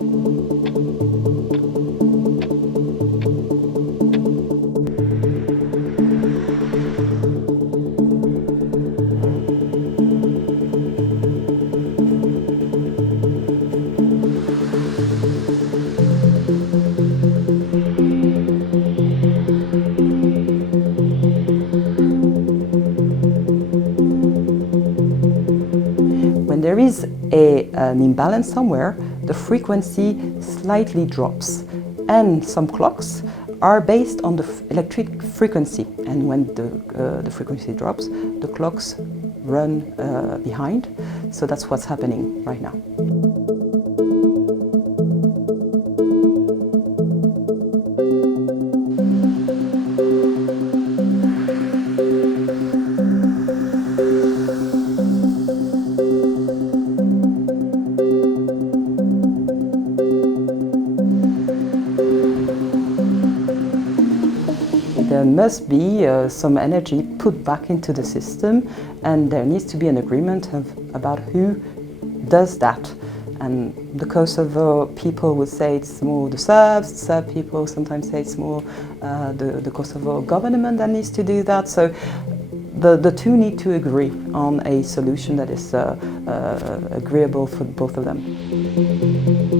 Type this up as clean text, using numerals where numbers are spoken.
When there is an imbalance somewhere, the frequency slightly drops, and some clocks are based on the electric frequency, and when the frequency drops, the clocks run behind. So that's what's happening right now. There must be some energy put back into the system, and there needs to be an agreement about who does that. And the Kosovo people would say it's more the Serb people sometimes say it's more the Kosovo government that needs to do that. So the two need to agree on a solution that is agreeable for both of them.